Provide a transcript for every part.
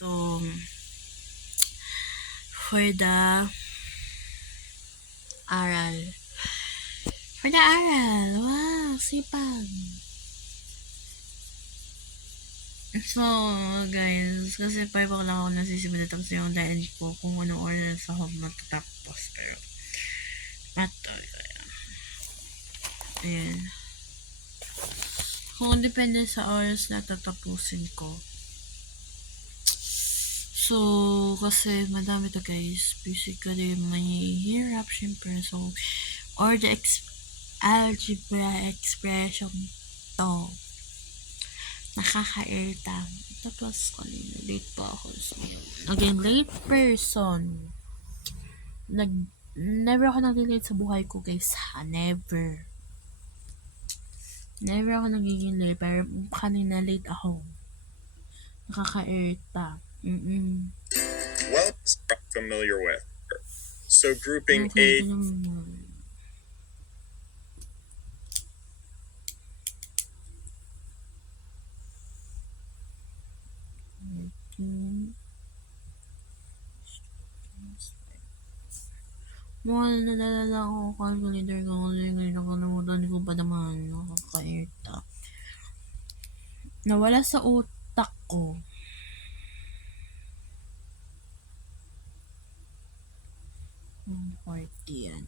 So, for the aral. For the aral. Wow, sipag. So, guys, kasi 5 o'clock ako nasisimula tapos yung dahil ko kung ano oras ako matatapos. Pero, matoy. Ayan. Kung depende sa oras na tatapusin ko. So, kasi madami to guys. Basically, mahihirap syempre. So, or the algebra expression to. Nakaka-irita. Tapos, kanina, late pa ako. So, again, late person. Never ako nag-late sa buhay ko guys. Ha? Never. Never ako nagiging late. Pero kanina late ako. Nakaka-irita. Well, familiar with. So grouping A. Mga nalala ako calculator ko kasi ngayon nakalimutan ko pa naman. Nakaka-irita. Nawala sa utak ko. Party yan.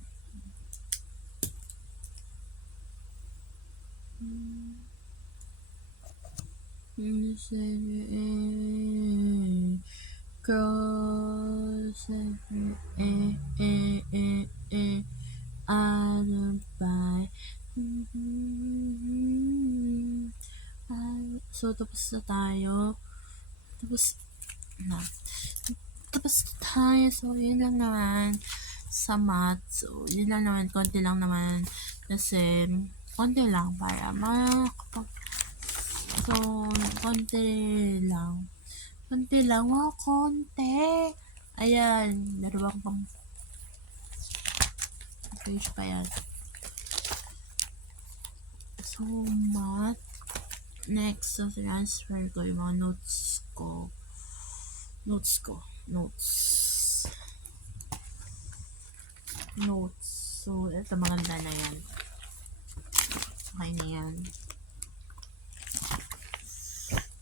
Cross by so tapos na tayo tapos na tayo so yun lang naman sa math so yun lang naman konti lang naman kasi konti lang para so konti lang wow konti ayan dalawa pang page pa yan so math next so transfer ko yung mga notes so ito maganda na yan okay na yan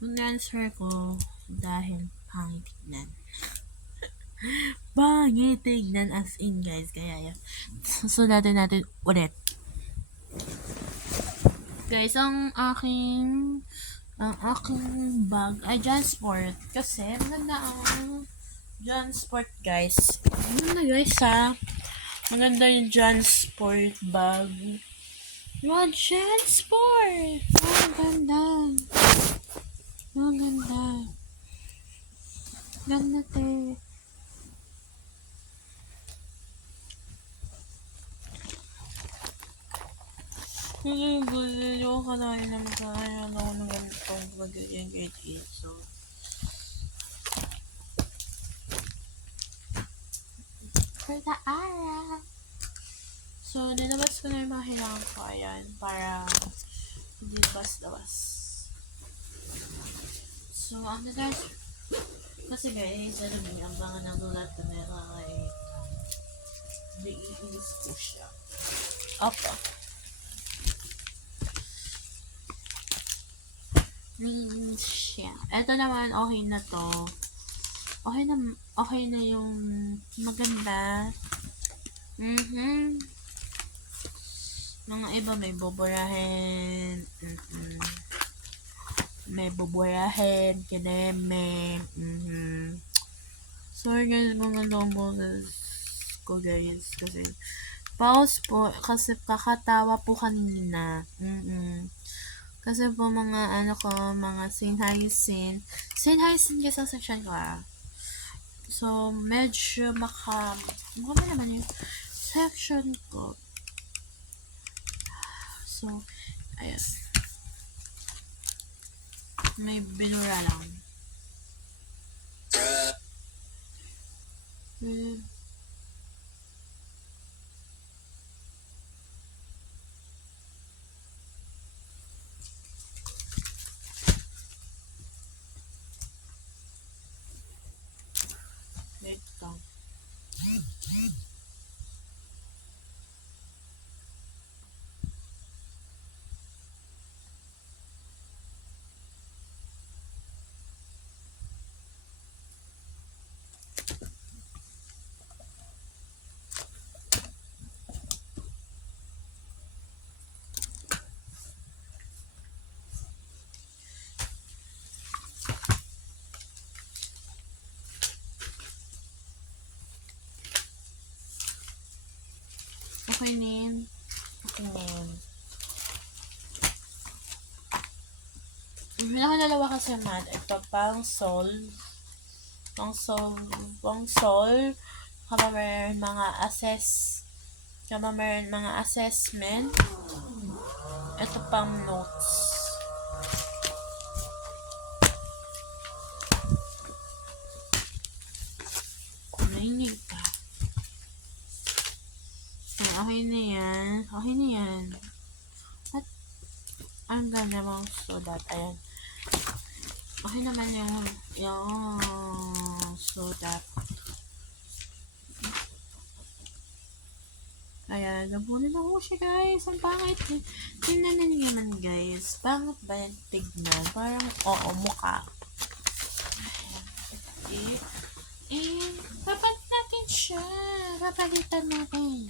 yung transfer ko dahil pangit tignan as in guys kaya yan susunatin natin ulit guys ang aking bag ay JanSport kasi maganda ang JanSport guys maganda guys ha maganda yung JanSport bag yung JanSport ganda te Hindi ko kalahin na magkakaroon ako ng ganitong magiging grade 8. So, for the ara. So, nilabas ko na yung mga kailangan ko. Ayan, para hindi labas. So, ano guys? Kasi guys, alam niyo, ang mga nagulat ko na kay naiinis ko siya. Opo. Siya. Ito naman, okay na to. Okay na yung maganda. Mga iba may buburahin. May buburahin. Kineme. Sorry guys, mga long boses ko guys. Kasi, pause po. Kasi kakatawa po kanina. Kasi po mga mga St. Hyacinth kasi sa section ko So, medyo ano naman yung section ko. So, ayan. May binura lang. Okay na yun. Okay na yun. Pinakadalawa kasi man, ito pang sol. Pang sol. Kaba meron mga assessment. Ito pang notes. Nainig ka. Okay na yan. Okay na yan. At, ang ganda mong sulat. Ayan. Okay naman yung sulat. Ayan, nabunin ako siya guys. Ang pangit. Tingnan na naman guys. Pangit ba yan tignan? Parang, oo, mukha. Papat natin siya. Papalitan natin.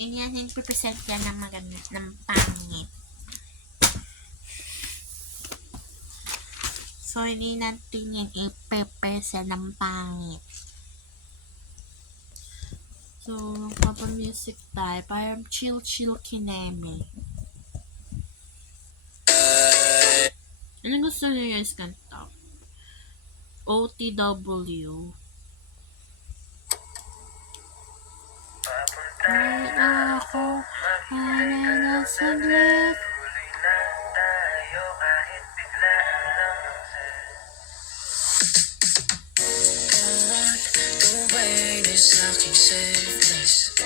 Yan, present yan ng maganda, ng pangit. So, hindi natin yan ipe-present ng pangit. So, papamusic tayo. Parang chill kineme. Ano gusto niyo guys kanta? OTW. Ako, na saglit. Aking safe place.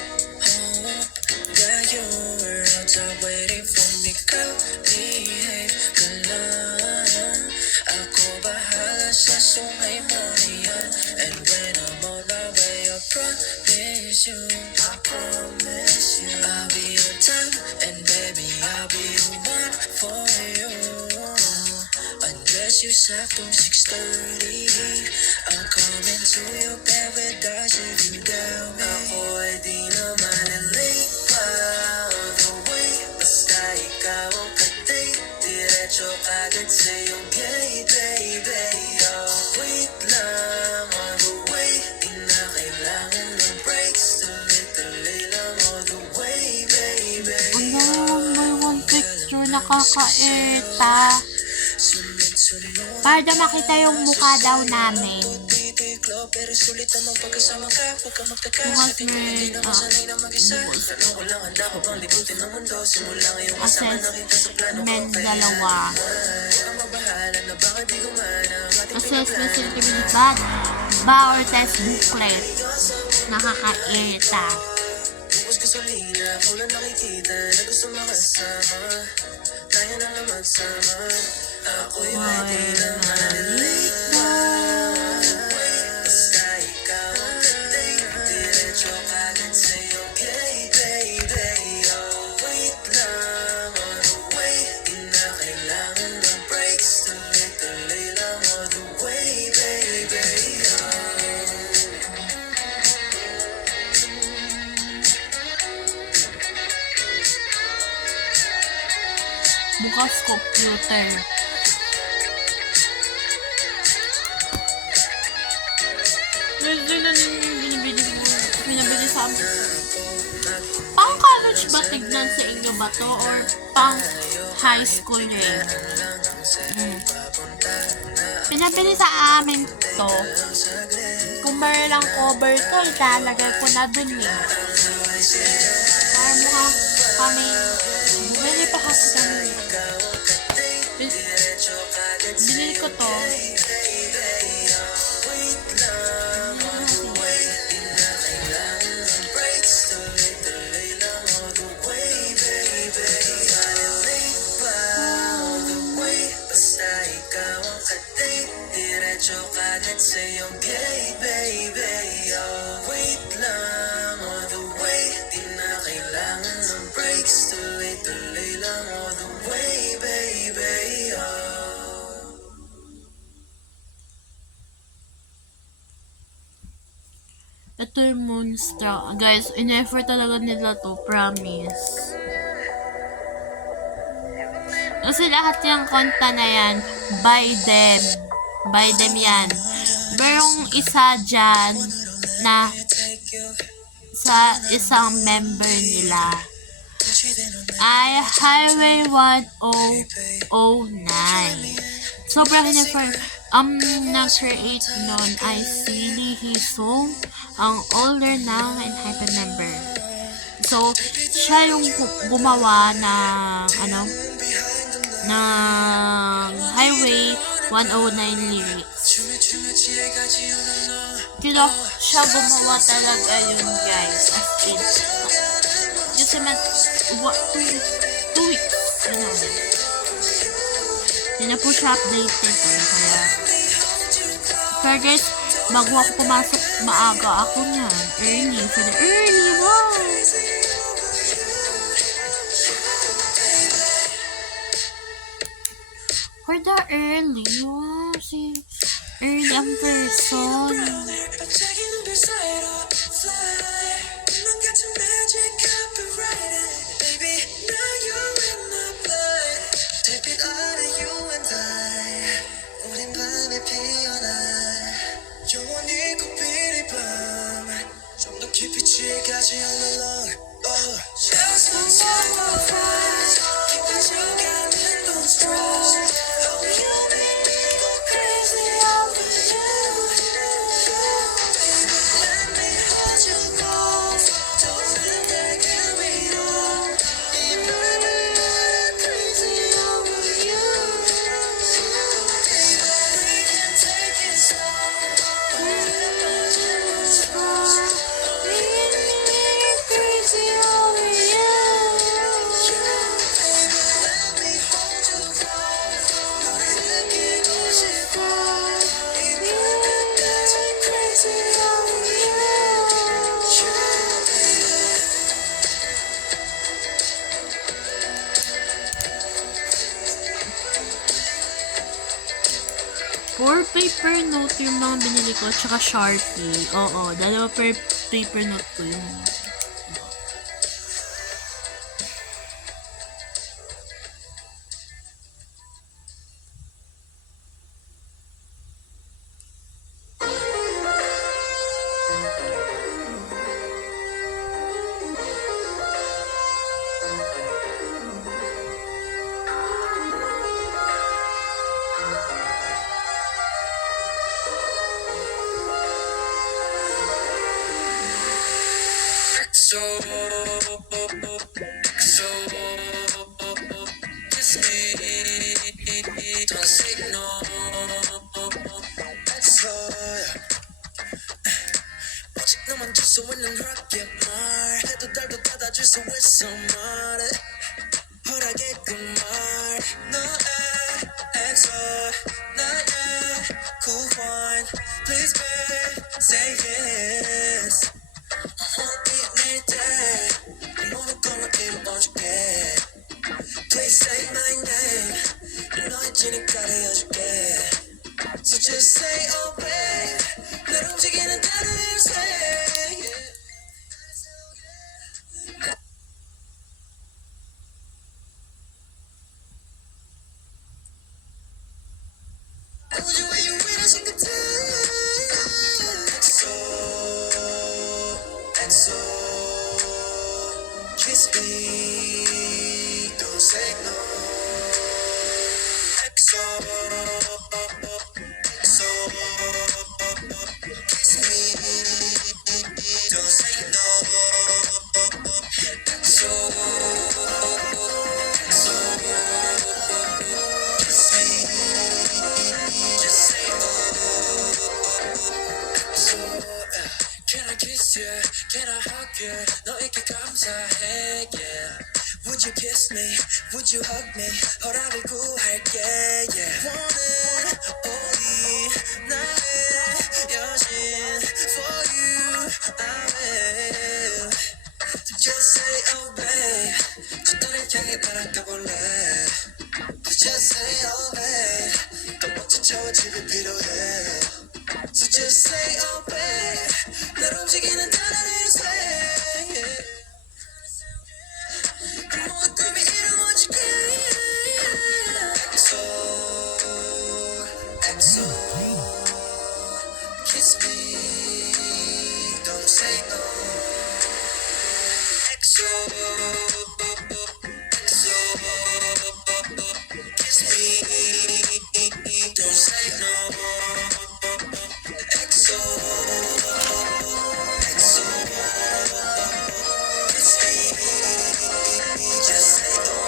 Got your world waiting for me. Go behave ka lang. Ako bahala sa sungay mo yan. And when I'm on my way, I promise you, I'll be on time. And baby, I'll be the one for you. Undress you saktong 6:30. I'll come into your bed without you down. Ako ay di naman late pa. All the way, basta ikaw ang ka-date. Diretso agad sa'yo, gay, baby. Oh, wait lang all the way. Di na kailangan ng breaks. Tuloy-tuloy lang all the way, baby. One picture, nakakaeta. Para daw makita yung mukha daw namin. Pero sulit naman pagkasama ka. Huwag ka magtaka sa ating mga di naman sanay na mag-isa. Tanong ko lang, handa ko bang libutin ng mundo? Simula ngayong kasama na kita sa plano ko. Dalawa. Ang mabahala na baka di gumana. Assessment certificate ba or test booklet. Nakakaeta. Bukos gasolina, kulang nakikita na gusto makasama. Tayo na lang magsama. Ako'y pwede naman late na. Basta ikaw ang ka-date. Diretso agad sa'yo, gay, baby. Oh, wait lang all the way. Di na kailangan ng breaks. Tuloy-tuloy lang all the way, baby. Bukas computer. Medyo na binibili sa amin. Pang college ba tignan sa inyo ba to? Or pang high school rin? Pinabili sa amin to. Kung meron lang cover to, ilalagay ko na dun eh. Para mukha kami. Bili pa kasi kami. Binili ko to. Agad sa'yo, gay, baby. Oh, wait lang all the way. Di na kailangan ng breaks. Tuloy-tuloy lang all the way, baby. Oh. Ito yung Moonstruck. Guys, in-effort talaga nila to. Promise. Kasi lahat yung kanta na yan, by them. By them yan. Merong isa dyan na sa isang member nila ay Highway 1009. Sobrang nag-create nun ay si Lee Hee-sung, ang older now and hype member. So, siya yung gumawa ng Highway 109 lyrics. Siya gumawa talaga yun, guys. As in, just naman, 2 weeks. Hindi na po siya updated. Kaya guys, bago ako pumasok, maaga ako niyan. Early. For the early, wow! For the early, wow, si early ang person. For paper note yung mga binili ko, tsaka Sharpie. Oo, dalawa per paper note ko yung Kiss me. XO, XO, kiss me, don't say no. XO, XO, kiss me, just say no.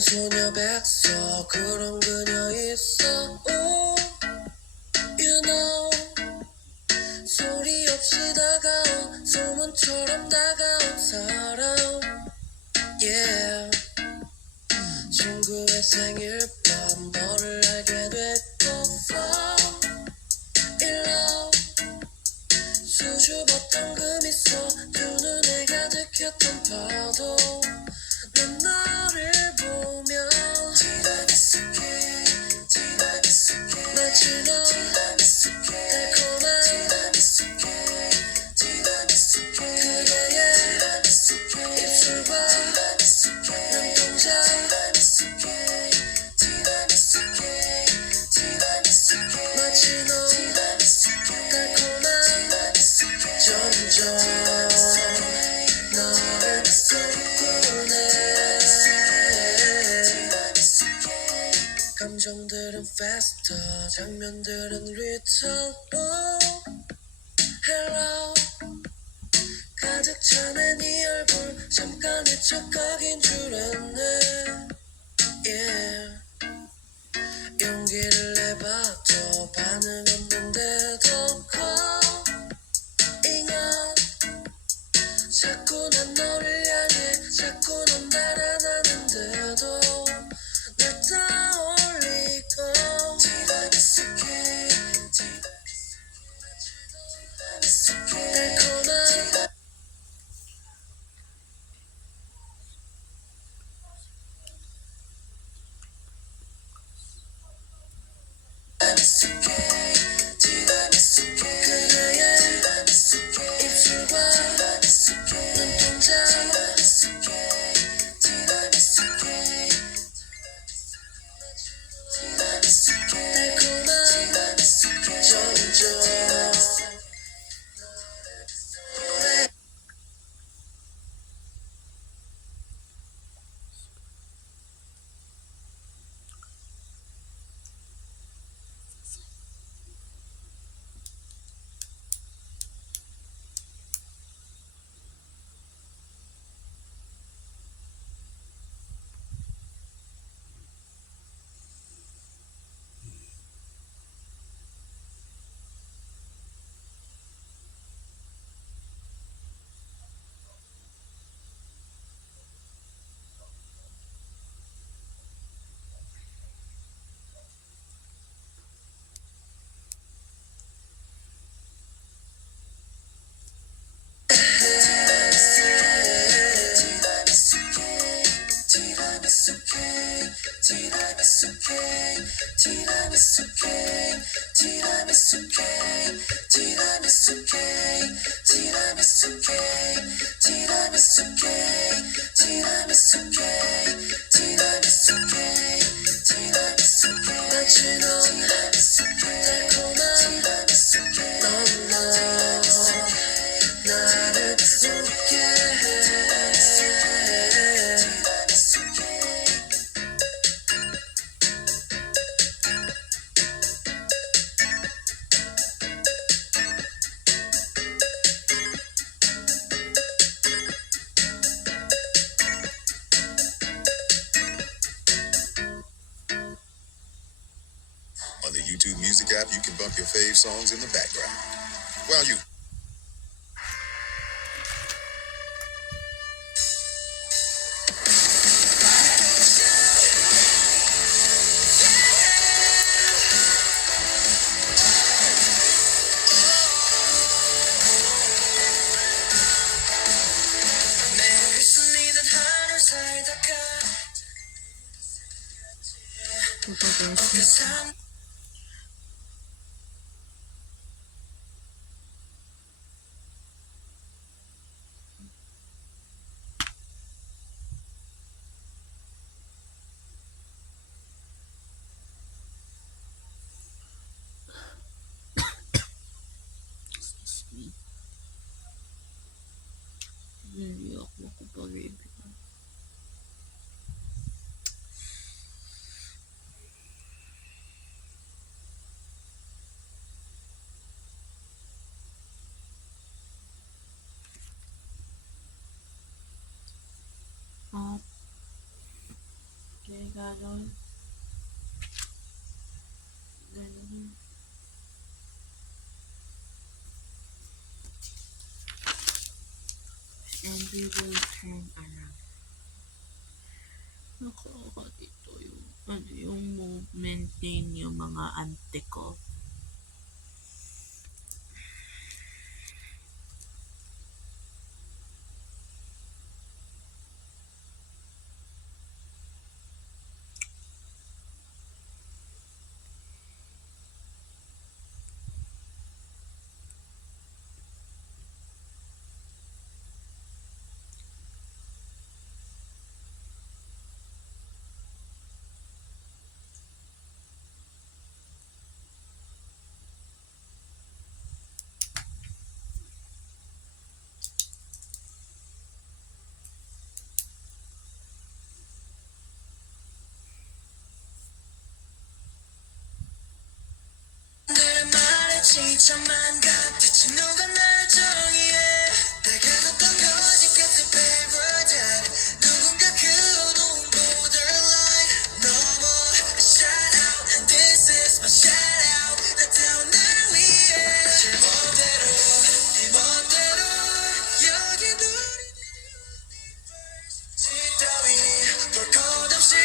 소녀 백서 그런 그녀 있어. Oh, you know. 소리 없이 다가온 소문처럼 다가온 사람. Yeah. 친구의 생일 밤 너를 알게 됐고 fall in love. 수줍었던 그 미소 두 눈에 가득했던 파도. 난 너를 보며 마치 너 달콤한 그대의 입술과 눈동자 마치 너 달콤한 점점 너를 꿈꾸네. 감정들은 faster, 장면들은 little. Oh, hello. 가득 차네 네 얼굴 잠깐의 착각인 줄 알았네. Yeah. 용기를 내봐도 반응 없는데도 calling out. 자꾸 난 너를 향해 자꾸 넌 달아나는데도 날 떠올리고 달콤한 그대의 입술과 눈동자 달콤한 점점 마치 너 달콤한 넌 나를 웃게 해. On the YouTube Music app, you can bump your fave songs in the background while you Cause I'm Excuse me. Hindi ako makapag-review. At, kaya gano'n. Ganun. And we will turn around. Nakakatito yung movement ninyo mga ante ko. 늘 말했지 천만 가 대체 누가 나를 정의해 내가 걷던 거지 끝에 paradise 누군가 그 어두운 borderline 넘어 shout out and this is my shout out 나 태운 나를 위해 제멋대로 네 멋대로 여기 우리 따위 볼 것 없이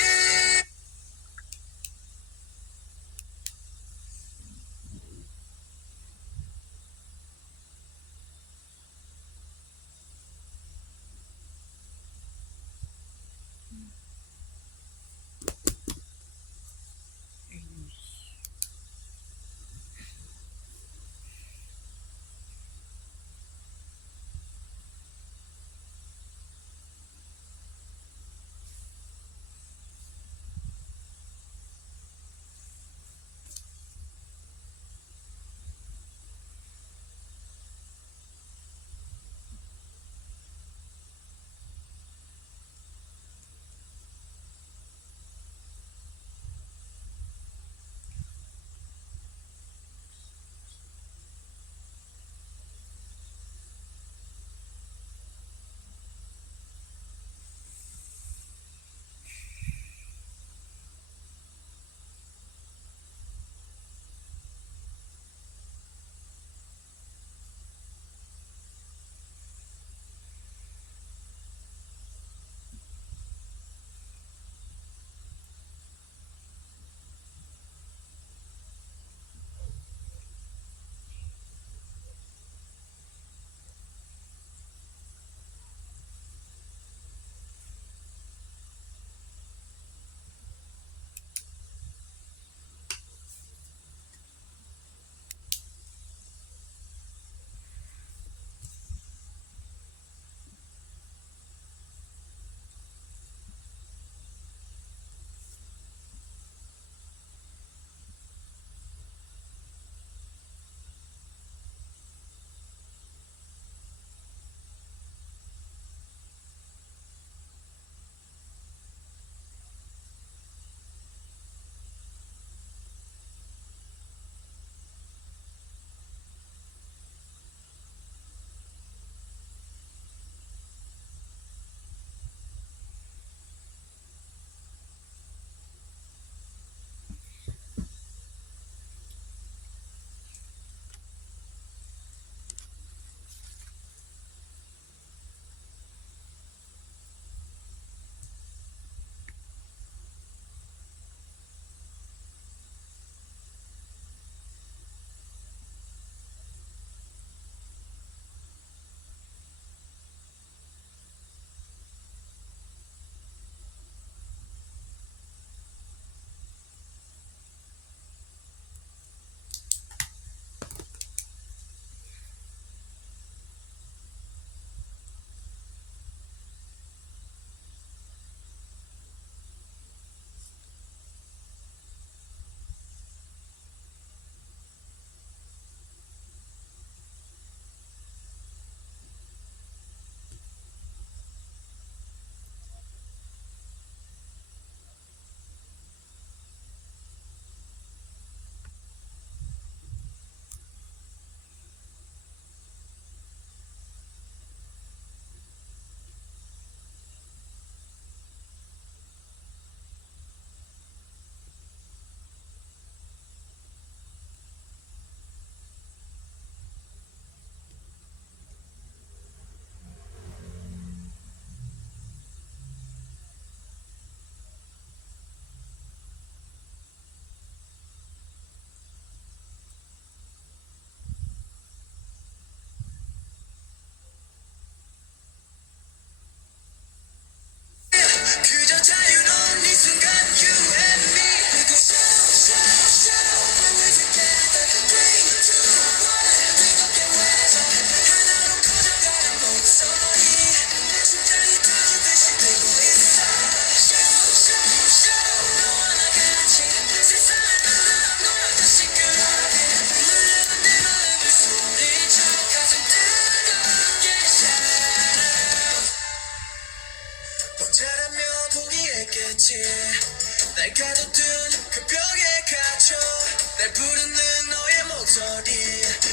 날 부르는 너의 목소리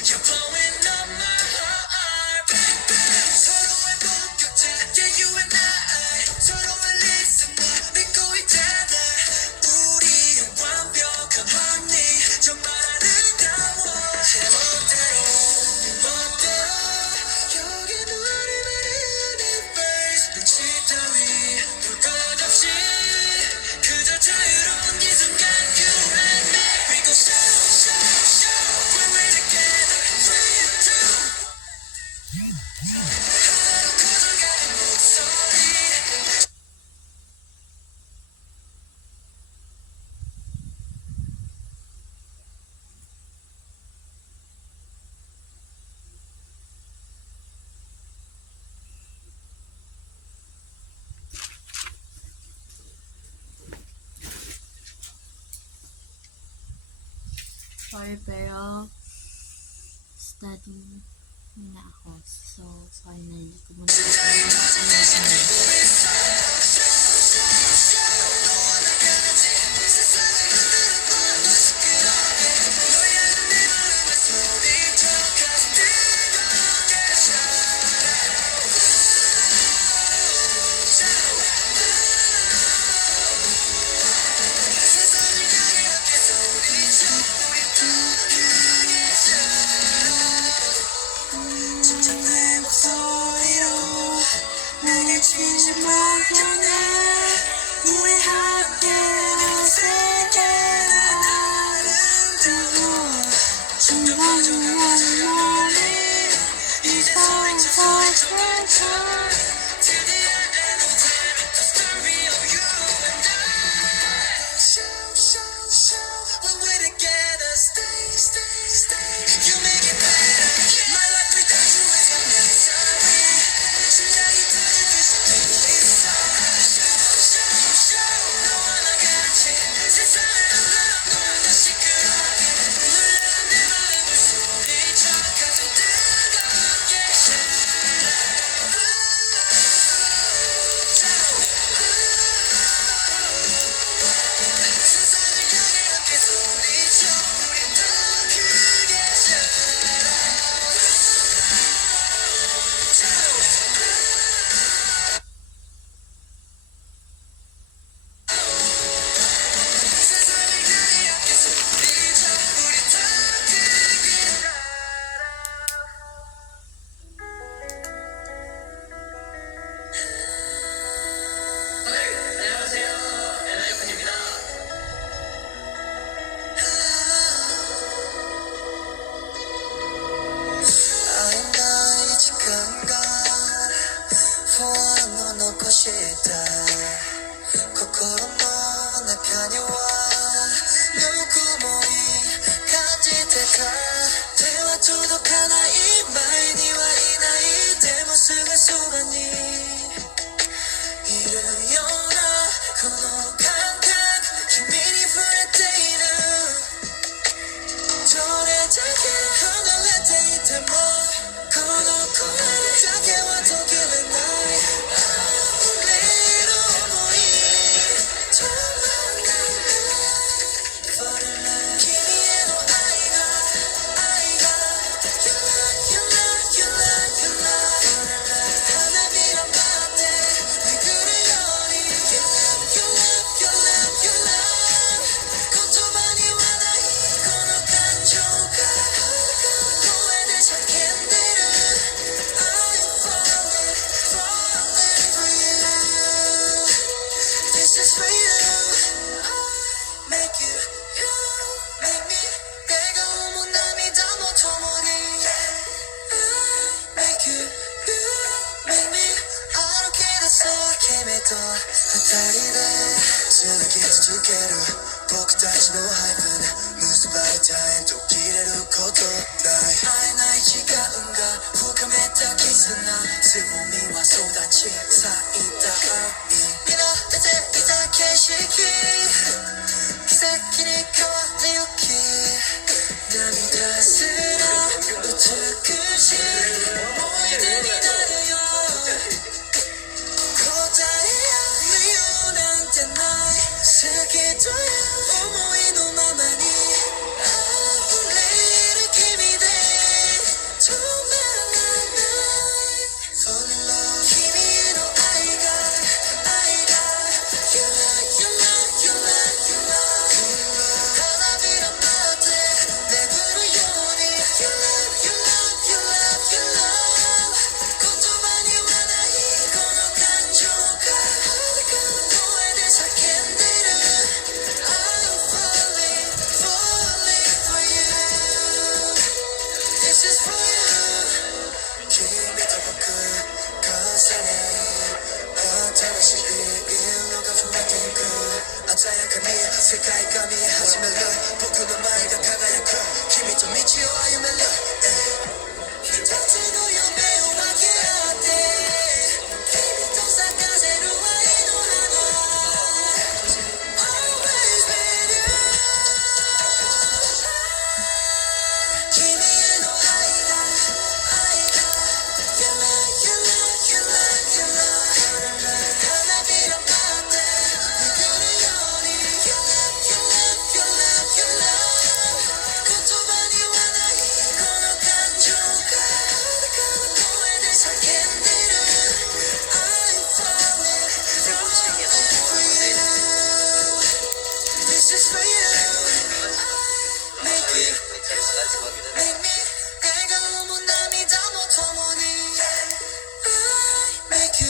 You're blowing up my heart 서로의 본격자 Yeah you and I 서로의 listener 믿고 있잖아 우리의 완벽한 harmony 정말 아름다워 제멋대로 여긴 우리만의 universe 눈치 따위 볼 것 없이 그저 자유로운 이 순간 You and me We go show when we're together Three and two 하루 커져가는 목소리 Sorry, pero study na ako. So, sorry na hindi ko muna. 진짜 내 목소리로 내게 진심을 전해 우리 함께 내 세계는 아름다워 점점 커져가자 멀리 이제 소리쳐 Till the end of time The story of you and I Show when we're together Stay You make it better My life without you is a misery 심장이 터질 듯이 뛰고 있어 Show 너와 나 같이 세상을 너무나 시끄럽게 놀라는 내 마음을 소리쳐 가슴 뜨겁게 세상을 향해 함께 소리쳐 우린 더 크게 세상을 향해 함께 소리쳐 우린 더 크게 안녕하세요 엔하이픈입니다 아름다운 이 시간과 소원은 너 놓고 싶다心の中にはぬくもり感じてた手は届かない前にはいないでもすぐそばにいるようなこの感覚君に触れているどれだけ離れていてもこの声だけは途切れない俺の想い止まらない君への愛が You love, you love, you love 花びら舞って巡るように You love, you love, you love, you love 言葉にはないこの感情が声で叫んでる I'm falling, falling for you This is for you Make you, you make me 내가 오면涙も共に Make you, you make me歩き出そう君と二人でつなぎ続ける僕たちのハイプ結ばれた縁途切れることない会えない時間が深めた絆つぼみは育ち咲いた愛見慣れていた景色奇跡に変わりゆき涙すら美しい思い出になるよ答えや理由なんてない好きという思いのままにさやかに世界が見え始める僕の前が輝く君と道を歩める一つの夢を分け合って君と咲かせる愛の花 Always with you 君への愛が You love, you love, you love, you love 花びら舞って巡るように You love, you love, you love, you love 言葉にはないこの感情が裸の声で叫んでる I'm falling for you This is for you Make me Make me 笑顔も涙も共に I make you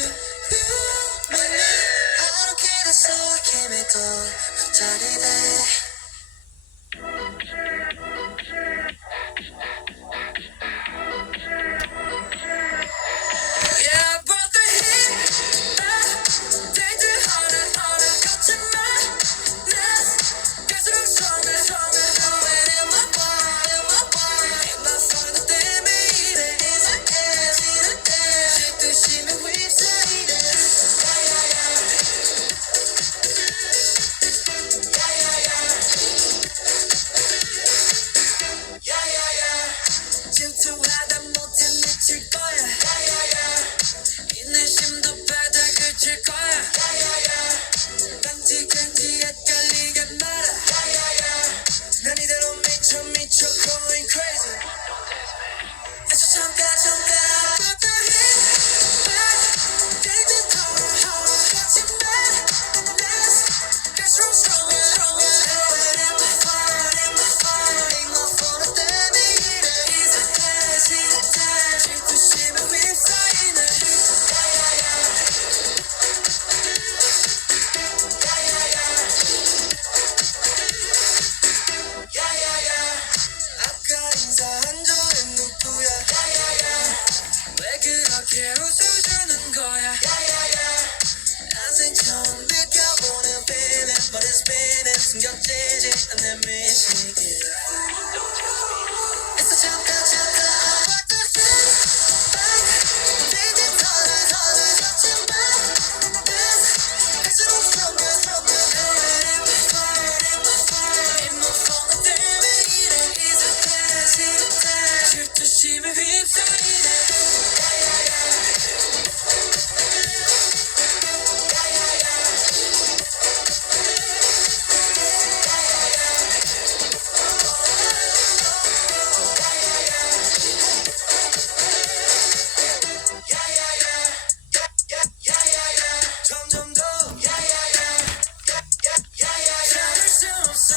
feel me 歩き出そう君と二人で Yeah, I brought the heat back Take it harder, harder 같은 madness 갈수록 stronger, stronger Going in my blood, in my blood In my phone 때문에 이래 It's a dance, it's a dance 질투심에 휩싸이네 Yeah, yeah, yeah Yeah, yeah, yeah Yeah, yeah, yeah 질투하다 못해 미칠 거야 Yeah, yeah, yeah 인내심도 바닥을 칠 거야 Yeah, yeah, yeah 간지 헷갈리게 말아 Yeah, yeah, yeah 난 이대로 미쳐 going crazy 애써 잠깐 Put the heat back Take the power 같이 madness 갈수록 stronger, stronger Going in my fire, in my fire In my phone 때문에 이래 It's a dance, it's a dance 질투심에 휩싸이네 Yeah, yeah, yeah Yeah, yeah, yeah Yeah, yeah, yeah 아까 인사한 저는 누구야 Yeah, yeah, yeah 왜 그렇게 웃어주는 거야 Yeah, yeah, yeah 난생 처음 느껴보는 feeling But it's spinning 숨겨지지 않는 미식이 애써 잠깐 I brought the heat back Take it harder 같은 madness 갈수록 stronger, stronger Going in my fire, in my fire In my phone 때문에 이래 It's a dance, it's a dance 질투심에 휩싸이네 Yeah, yeah, yeah Yeah, yeah, yeah Yeah, yeah, yeah Yeah, yeah, yeah 점점 더 Yeah, yeah, yeah Yeah, yeah, yeah 참을 수 없어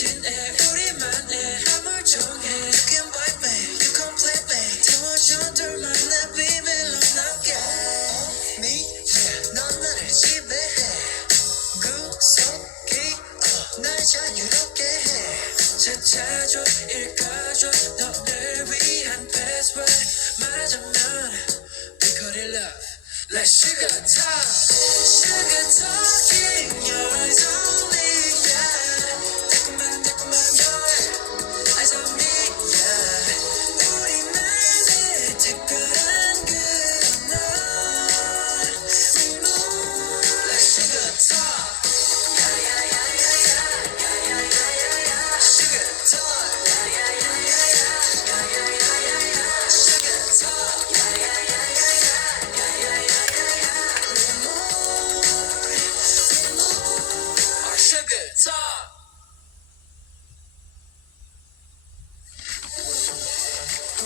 진해 우리만의 화물 정해 You can bite me, you complete me 태워줘 둘만의 비밀로 남게 넌 나를 지배해 구속이 날 자유롭게 해 찾아줘 읽어줘 너를 위한 password 맞으면 we call it love like sugar talking yours only yeah 달콤한 your eyes on me yeah 우리만의 특별한 그날 like sugar talk sugar talk sugar talk our sugar talk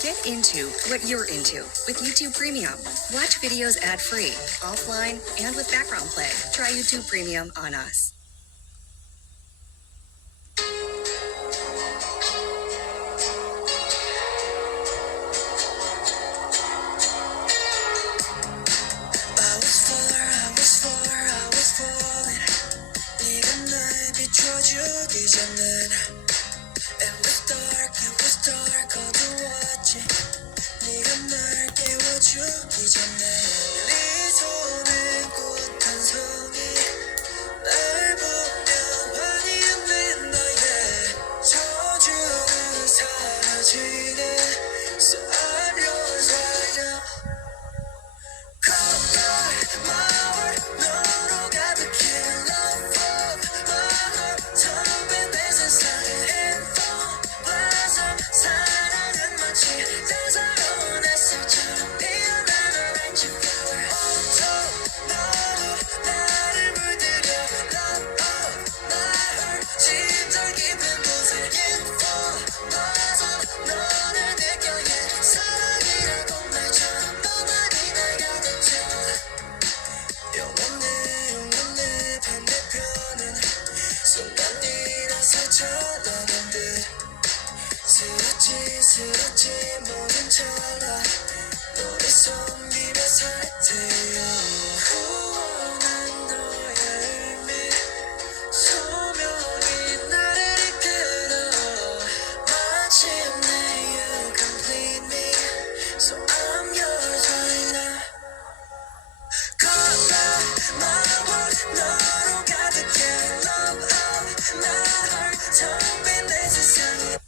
Get into what you're into with YouTube Premium. Watch videos ad-free, offline, and with background play. Try YouTube Premium on us. I was falling 네가 날 비춰주기 전엔 It was dark 어두웠지 네가 날 깨워주기 전에 네 손에 꽃 한 송이 날 보며 환히 웃는 너의 저주는 사라지네 So I'm yours right now Color my world 너로 가득해 Love of my heart 텅빈 내 세상에 info blossom 사랑은 마치 따사로운 햇살처럼 피어나는 red flower 온통 너로 나를 물들여 Love of my heart 심장 깊은 곳에 info blossom 너를 느껴 yeah 사랑이라고 말처럼 너만이 날 가득해 영원해 반대편은 순간이라 스쳐가는 듯 스럽지 모든 찰나 너를 섬기며 살 테요 후원한 너의 의미 소명이 나를 이끌어 마침내 you complete me So I'm yours right now Color my world 너로 가득해 Love of my heart 텅빈 내 세상에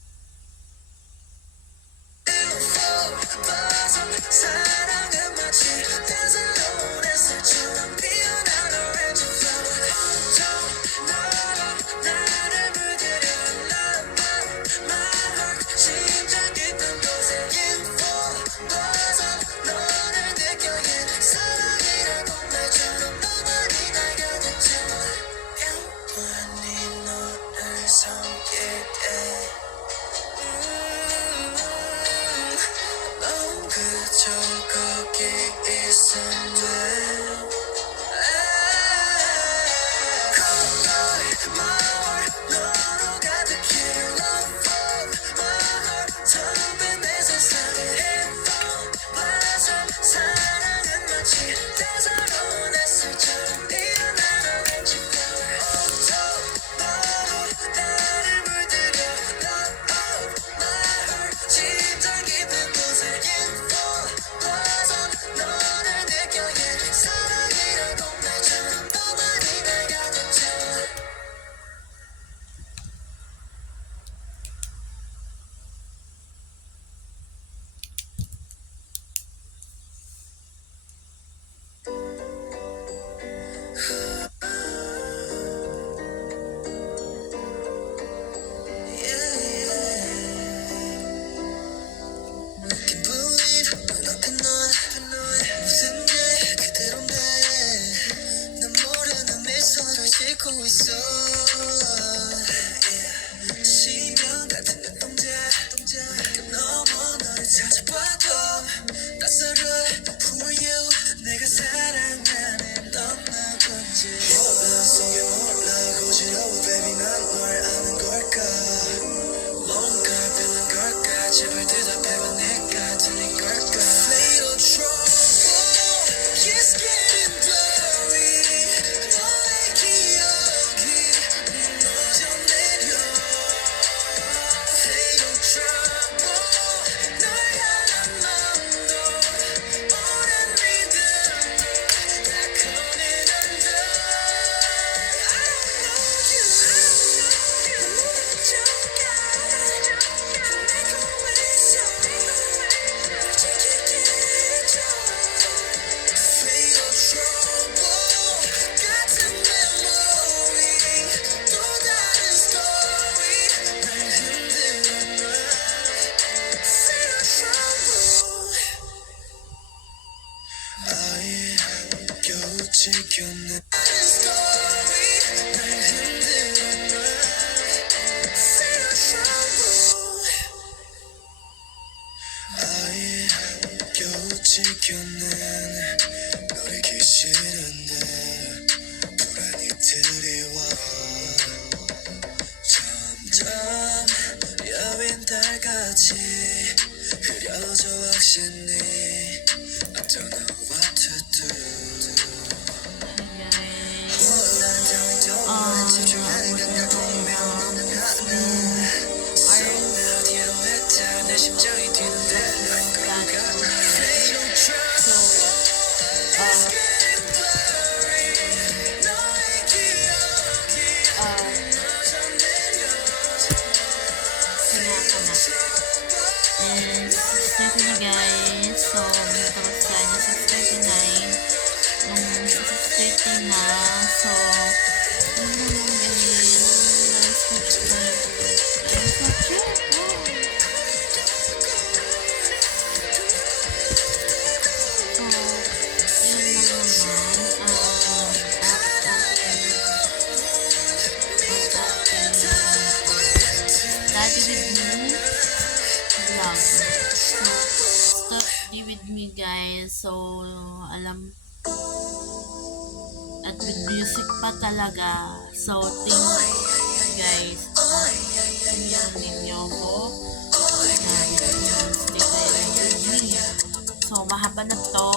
Beautiful blossom 사랑은 마치 따사로운 햇살처럼 피어나는 red flower 온통 너로 나를 물들여 Love of my heart 심장 깊은 곳에 info blossom 너를 느껴 yeah 사랑이라고 말처럼 너만이 날 가득 채워 영원히 너를 섬길게 지켜내 story 날 흔들어 놔 아예 겨우 지켜낸 너를 기 싫은데 불안이 드리워 점점 여윈 달같이 흐려져 확신이 I don't know what to do 혼란정이 더 집중하는 감각도 명없는 하늘 손을 어디로 했다 내 심장이 뛰는 대로 난 걸어가 They don't trust It's getting blurry 너의 기억이 점점 내려져 And subscribe na guys. So, tapos tayo na subscribe na subscribe na. So, yun na lang guys. Subscribe. And subscribe. So, yun lang naman. Daddy with me vlog. So, stop with me guys. So, alam at with music pa talaga. So, thank you guys. Tingnan ninyo ko. Stay with me. So, mahaba na to.